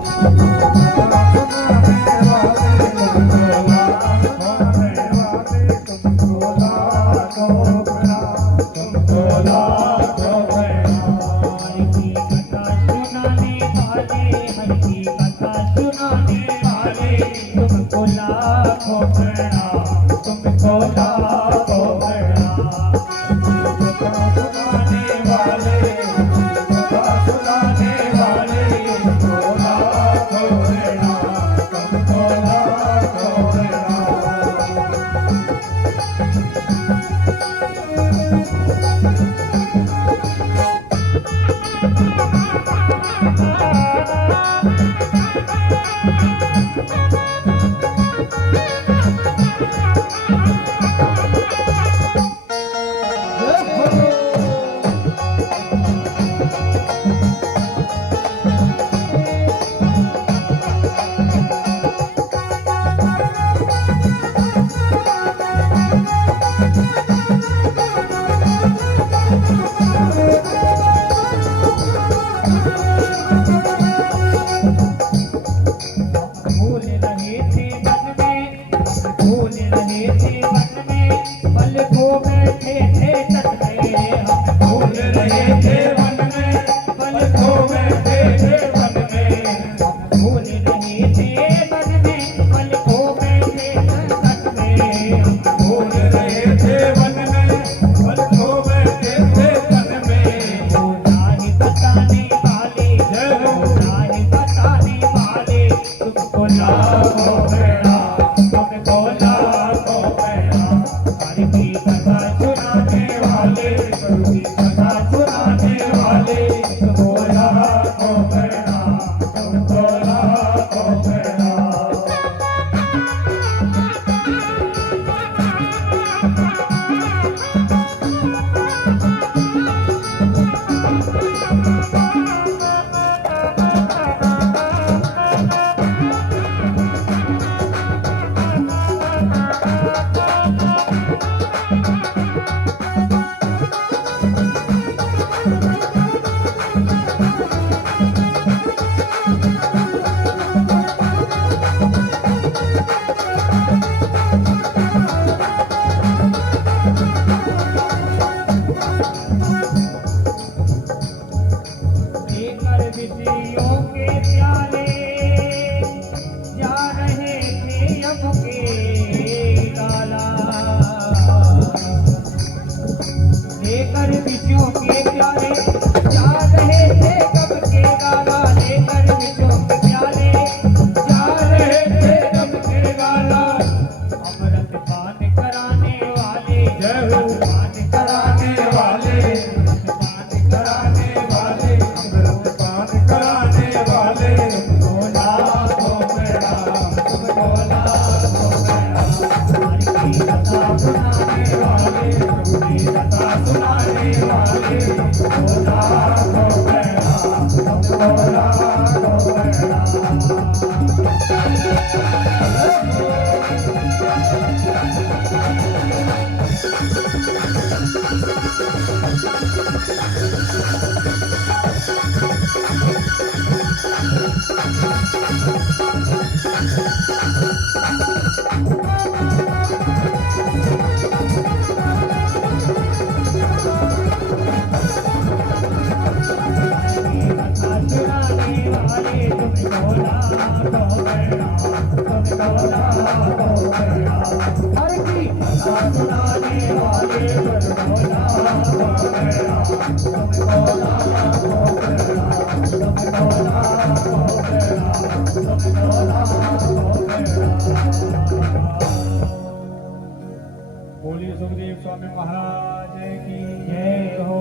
बोलिए सुखदेव स्वामी महाराज की जय हो।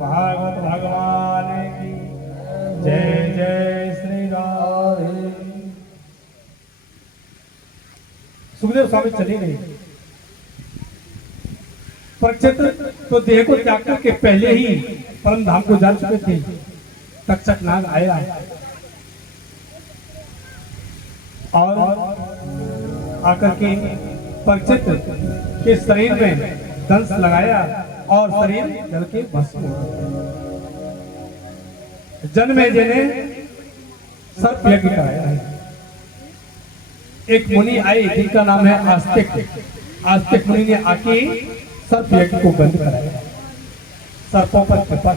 भागवत भगवान की जय जय श्री राम। सुखदेव स्वामी चले गए। परीक्षित तो देह को त्याग करके पहले ही परम धाम को जा चुके थे। तक्षक नाग आया और आकर के परीक्षित के शरीर में दंश लगाया और शरीर जल के भस्म हो गया। जन्मे ने सर्प यज्ञ कराया है। एक मुनि आए जिनका नाम है आस्तिक। आस्तिक मुनि ने आके सर्प यज्ञ को बंद कराया। सर्पों पर कृपा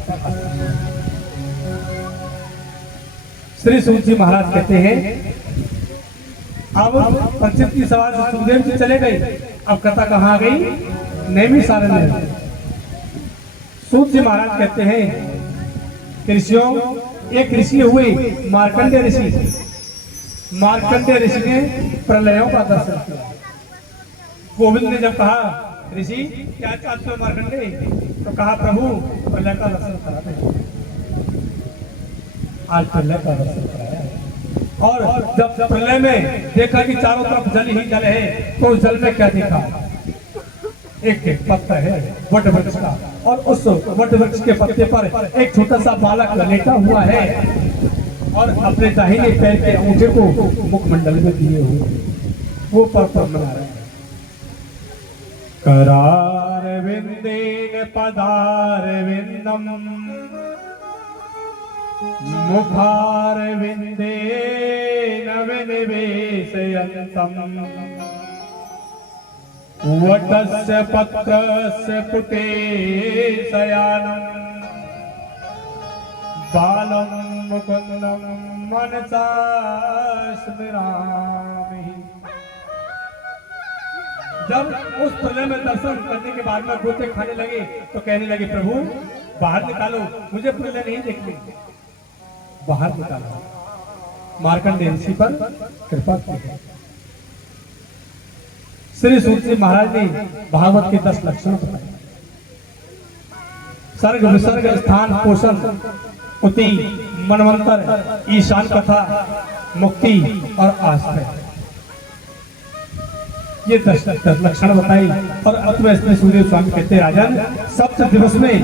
श्री सूत जी महाराज कहते हैं अब परीक्षित की सवाल से सुखदेव जी चले गए। अब कथा कहाँ आ गई? नैमिषारण्य। सूत जी महाराज कहते हैं ऋषियों, एक ऋषि हुए मार्कंडेय ऋषि। मार्कंडेय ऋषि ने प्रलयों का दर्शन किया। गोविंद ने जब कहा ऋषि क्या चाहते हो मार्कंडेय, तो कहा प्रभु प्रलय का दर्शन करा दे। आज प्रलय का दर्शन कराया। और जब प्रलय में देखा कि चारों तरफ जल ही जल है, तो उस जल में क्या देखा? एक पत्ता है वट वृक्ष का, और उस वट वृक्ष के पत्ते पर एक छोटा सा बालक लेटा हुआ है और अपने दाहिने पैर के अंगूठे को मुखमंडल में दिए हुए वो पर मना रहे हैं। करार विंदेन पदार विंदम मुखार विंदे नविनिवेशयन्तम् वटस्य पत्रस्य पुटे शयानम् बालं मुकुन्दं मनसा स्मरामि। जब उस प्रलय में दर्शन करने के बाद में गोते खाने लगे तो कहने लगे प्रभु बाहर निकालो, मुझे प्रलय नहीं देखनी। बाहर निकाला। मार्कंडेय ऋषि पर कृपा की है। श्री सूत जी महाराज ने भागवत के 10 लक्षण बताए। सर्ग विसर्ग स्थान पोषण उति मनवंतर ईशान कथा मुक्ति और आश्रय, ये 10 लक्षण बताई। और अतः श्री सुखदेव स्वामी कहते राजन, सप्त दिवस में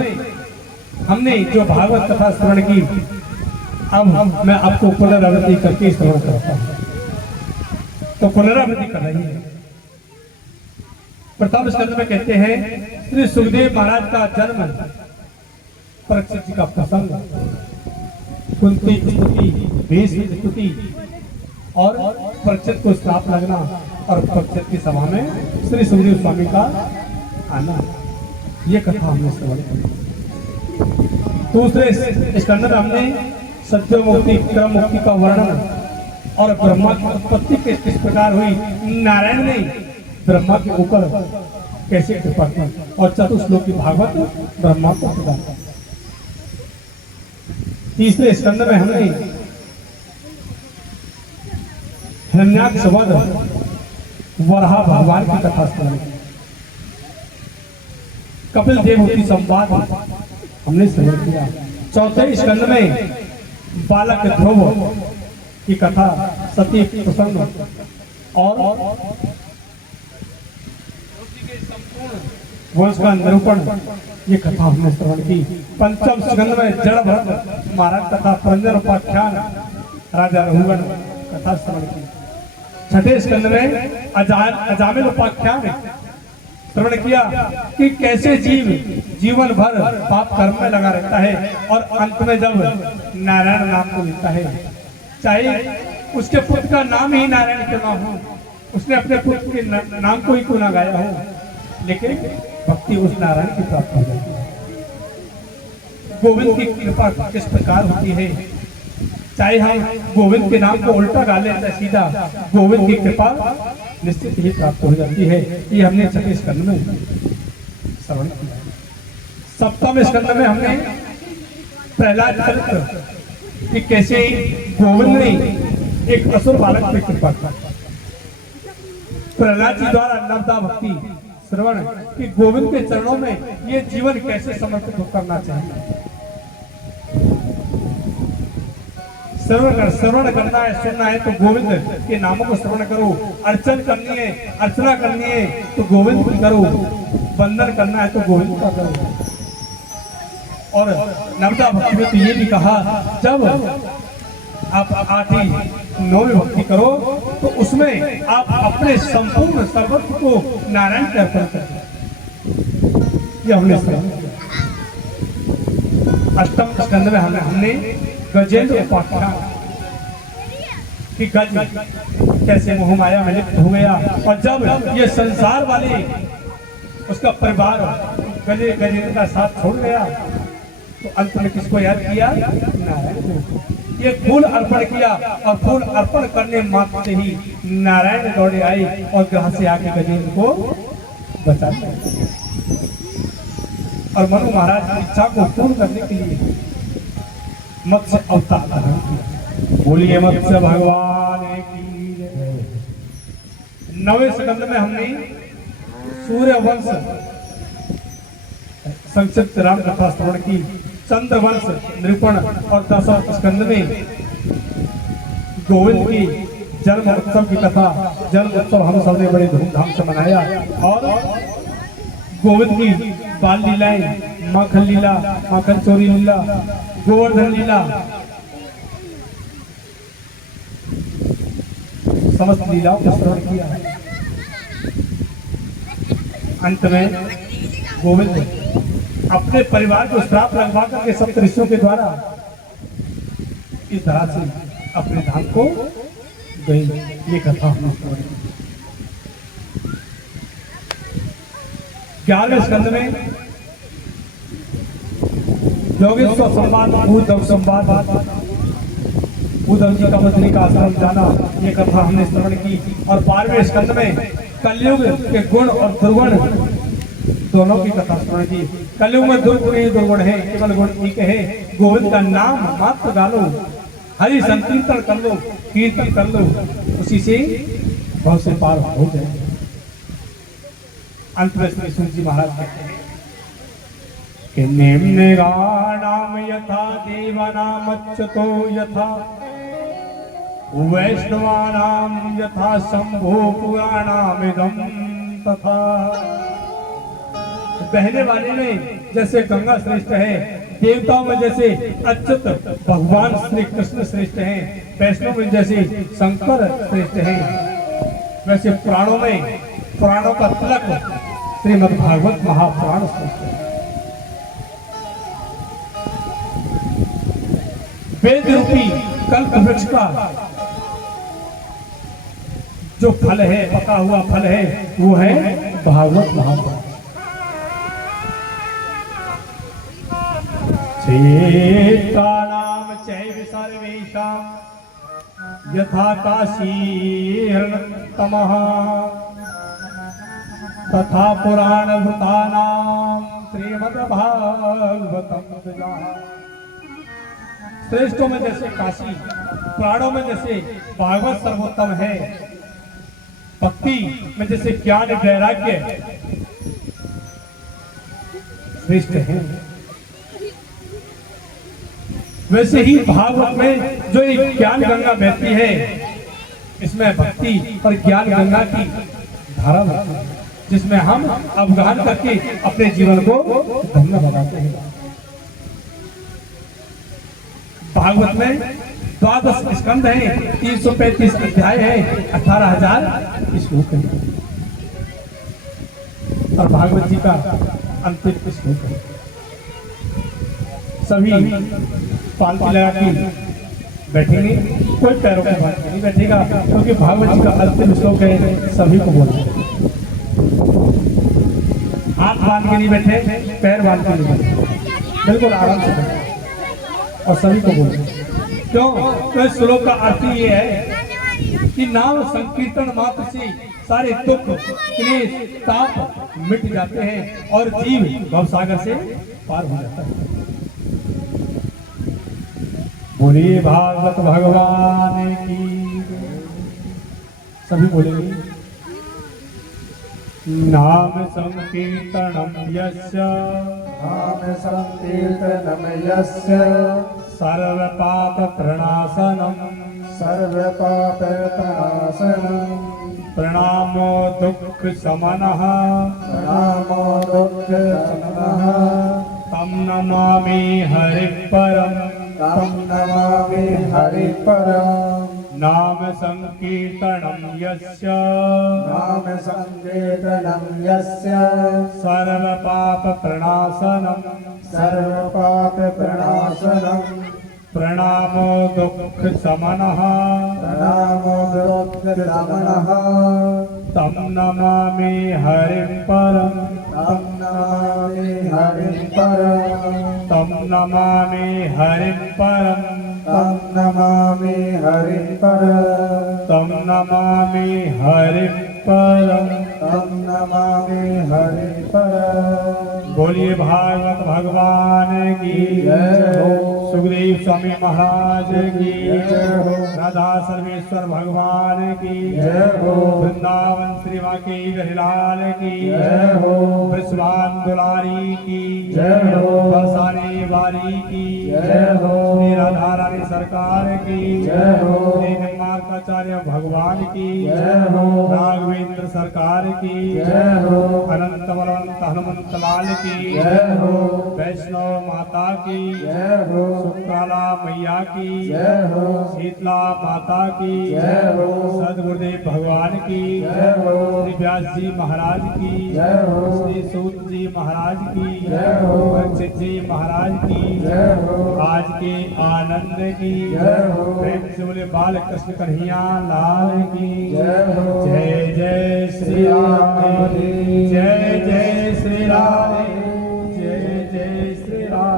हमने जो भागवत कथा श्रवण की, अब मैं आपको पुनरावृत्ति करके श्रवण करता हूं। तो पुनरावृत्ति कर रही है। प्रथम स्कंद में कहते हैं श्री सुखदेव महाराज का जन्म, परीक्षित जी का प्रसंग, कुंती स्तुति, भीष्म स्तुति और परीक्षित को श्राप लगना और परीक्षित की सभा में श्री सुखदेव स्वामी का आना, ये कथा हमने श्रवण की। दूसरे स्कंद में हमने सत्य मुक्ति क्रम मुक्ति का वर्णन और ब्रह्मा की उत्पत्ति किस प्रकार हुई, नारायण ने ब्रह्मा के ऊपर कैसे कृपा की, और चतुश्लोक की भागवत ब्रह्मा को प्रदान। तीसरे स्कंद में हमने हिरण्याक्ष वध वराह भगवान की कथा सुनी। कपिल देवहूति संवाद हमने श्रवण किया। चौथे स्कंद में बालक ध्रुव की कथा, सती प्रसंग और वंश का निरूपण, ये कथा हमने श्रवण की। पंचम स्कंद में जड़ भरत महाराज कथा, प्रंजन उपाख्यान, राजा रघुगण कथा श्रवण की। छठे स्कंद में अजामिल उपाख्यान श्रवण किया कि कैसे जीव जीवन भर पाप कर्म में लगा रहता है और अंत में जब नारायण नाम को लेता है, चाहे उसके पुत्र का नाम ही नारायण क्यों ना हो, उसने अपने पुत्र के नाम को ही क्यों ना गाया हो, लेकिन भक्ति उस नारायण की प्राप्त हो जाती है। गोविंद की कृपा किस प्रकार होती है, चाहे हम गोविंद के नाम को उल्टा गा लेते सीधा, गोविंद की कृपा निश्चित ही प्राप्त हो जाती है। ये हमने छठे स्कंद में श्रवण किया। सप्तम स्कंद में हमने प्रहलाद चरित्र कि कैसे गोविंद ने एक असुर बालक पर कृपा की। प्रहलाद जी द्वारा नवदा भक्ति श्रवण कि गोविंद के चरणों में ये जीवन कैसे समर्पित करना चाहिए। श्रवण करना है, सुनना है तो गोविंद के नामों को श्रवण करो। अर्चन करनी है, अर्चना करनी है तो गोविंद की करो। वंदन करना है तो गोविंद का करो। और नवदा भक्ति में तो ये भी कहा, जब आप आठवीं नौवीं भक्ति करो तो उसमें आप अपने संपूर्ण सर्वस्व को नारायण के अर्पण करें। ये हमने श्रवण किया। अष्टम स्कंद में हमने गजेंद्र उपाख्यान कि गज कैसे मोह माया में लिप्त हो गया और जब ये संसार वाले उसका परिवार गजेंद्र का साथ छोड़ गया तो अंत में किसको याद किया? नारायण को। ये फूल अर्पण किया और फूल अर्पण करने मात्र से ही नारायण दौड़े आए और ग्रह से आके गजेंद्र को बचा लिया और मनु महाराज की इच्छा को पूर्ण करने के लिए मत्स्य अवतार धारण किया। बोलिए मत्स्य भगवान की जय। नवे स्कंद में हमने सूर्यवंश संक्षिप्त राम कथा श्रवण की। चंद्रवंश निरूपण और दसम स्कंद में गोविंद की जन्म उत्सव की कथा। जन्म उत्सव हम सबने बड़े धूमधाम से मनाया और गोविंद की बाल लीलाएं, माखन लीला, माखन चोरी लीला, गोवर्धन लीला, समस्त लीलाओं को श्रवण किया। अंत में गोविंद अपने परिवार को श्राप लगवा करके सप्तऋषियों के द्वारा इस तरह से अपने धाम को गए। ये कथा हमने श्रवण की। 11वें स्कंद में योगेश्वर संवाद, उद्धव संवाद, उद्धव जी का बद्री का आश्रम जाना, ये कथा हमने श्रवण की। और 12वें स्कंद में कलयुग के गुण और दुर्गुण दोनों की कथा श्रवण की। कलयुग में दुर्गुण ही दुर्गुण है, केवल गुण एक है। गोविंद का नाम मात्र गालो, हरि संकीर्तन कर लो, कीर्तन कर लो, उसी से बहुत से पार हो जाए। अंत में श्री सूत जी महाराज कहते हैं कि निम्नगाणाम यथा देवानामच्युतो यथा वैष्णवानाम यथा शंभो पुराणामिदं तथा। बहने वाले में जैसे गंगा श्रेष्ठ है, देवताओं में जैसे अच्युत भगवान श्री कृष्ण श्रेष्ठ हैं, वैष्णव में जैसे शंकर श्रेष्ठ हैं, वैसे पुराणों का तिलक श्रीमद् भागवत महापुराण श्रेष्ठ है। वेद रूपी कल्प वृक्ष का जो फल है, पका हुआ फल है, वो है भागवत महापुराण। चेतानाम चैव सर्वेषां यथा काशीर्तमः तथा पुराणभृतानां श्रीमद्भागवतं द्विजाः। श्रेष्ठों में जैसे काशी, पुराणों में जैसे भागवत सर्वोत्तम है, भक्ति में जैसे ज्ञान वैराग्य श्रेष्ठ है, वैसे ही भागवत में जो एक ज्ञान गंगा बहती है, इसमें भक्ति और ज्ञान गंगा की धारा होती है, जिसमें हम अवगाहन करके अपने जीवन को धन्य बनाते हैं। भागवत में 12 स्कंद है, 335 अध्याय है, 18,000 श्लोक है। और भागवत जी का अंतिम श्लोक है। सभी पालकी लगा के बैठेंगे, कोई पैरों के बांध के नहीं बैठेगा, क्योंकि भागवत जी का अंतिम श्लोक है। सभी को बोलना है, हाथ बांध के नहीं बैठे, पैर बांध के नहीं बैठे, बिल्कुल आराम से बैठे और सभी को बोलना है। क्यों? तो इस श्लोक का अर्थ ये है कि नाम संकीर्तन मात्र से सारे दुख, क्लेश, ताप मिट जाते हैं और जीव भवसागर से पार हो जाता है। बोलिए भागवत भगवान की। सभी बोलेंगे। नाम संकीर्तनम यस्य, नाम संकीर्तनम यस्य, सर्व पाप प्रणाशनम, सर्व पाप प्रणाशनम, प्रणामो दुख शमनः, प्रणामो दुःख शमनः, तम नमामि हरिः परम्। तं नमामि हरिः परम्। नाम संकीर्तनम यस्य, नाम संकीर्तनं यस्य, सर्व पाप प्रणाशनम, सर्व पाप प्रणाशनम, प्रणामो दुख शमनः, प्रणामो दुःख शमनः, तम नमामि हरिः परम्। तं नमामि हरिः परम्। तम नमामि हरिः परम्। तं नमामि हरिः परम्। तम नमामि हरिः परम्। तं नमामि हरिः परम्। बोलिए भागवत भगवान की जय हो। सुखदेव स्वामी महाराज की जय हो। राधा सर्वेश्वर भगवान की जय हो। वृंदावन श्री वाकई गहिलाल की जय हो। विश्वान दुलारी की जय हो। बरसाने वाली की जय हो। श्री राधा रानी सरकार की जय हो। श्री निम्बार्काचार्य भगवान की जय हो। राघवेंद्र सरकार की जय हो। अनंत बलवंत हनुमंत लाल की जय हो। वैष्णव माता की जय हो। सुकाला मैया की जय हो। शीतला माता की जय हो। सदगुरुदेव भगवान की जय हो। श्री व्यास जी महाराज की जय हो। श्री सूत जी महाराज की जय हो। परीक्षित जी महाराज की जय हो। आज के आनंद की जय हो। प्रेम से बोले बाल कृष्ण कन्हैया लाल की जय हो। जय जय श्री राम, जय जय श्री राम, जय जय श्री राम।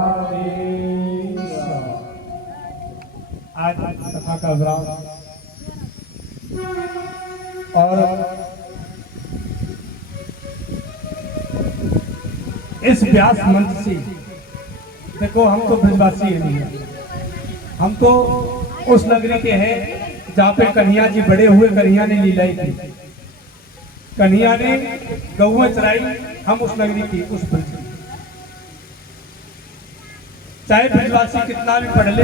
आज कथा का विराम और इस व्यास मंच से देखो, हम तो ब्रजवासी नहीं है, हम तो उस नगरी के हैं जहाँ पे कन्हैया जी बड़े हुए, कन्हैया ने लीलाई की, कन्हैया ने गौएं चराई, हम उस नगरी की, उस ब्रज की। चाहे ब्रजवासी कितना भी पढ़ ले,